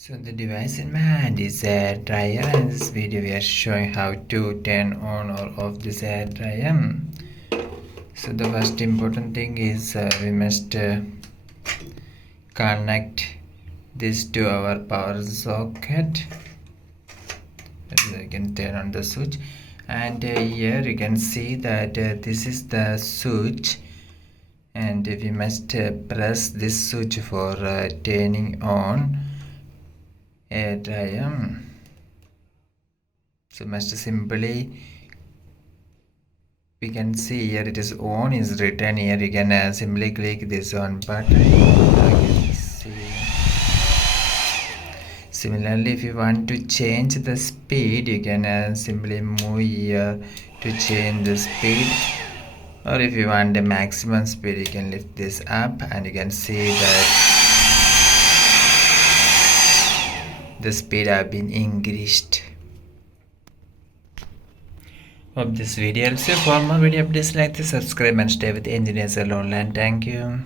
So the device in my hand is a hair dryer, and in this video we are showing how to turn on or off this hair dryer. So the first important thing is we must connect this to our power socket. You can turn on the switch, and here you can see that this is the switch, and we must press this switch for turning on hair dryer. So must simply, we can see here it is on is written here. You can simply click this on button. Similarly, if you want to change the speed, you can simply move here to change the speed, or if you want the maximum speed, you can lift this up and you can see that the speed have been increased. Hope this video helps you. For more video updates like this, subscribe and stay with Engineers Online. Thank you.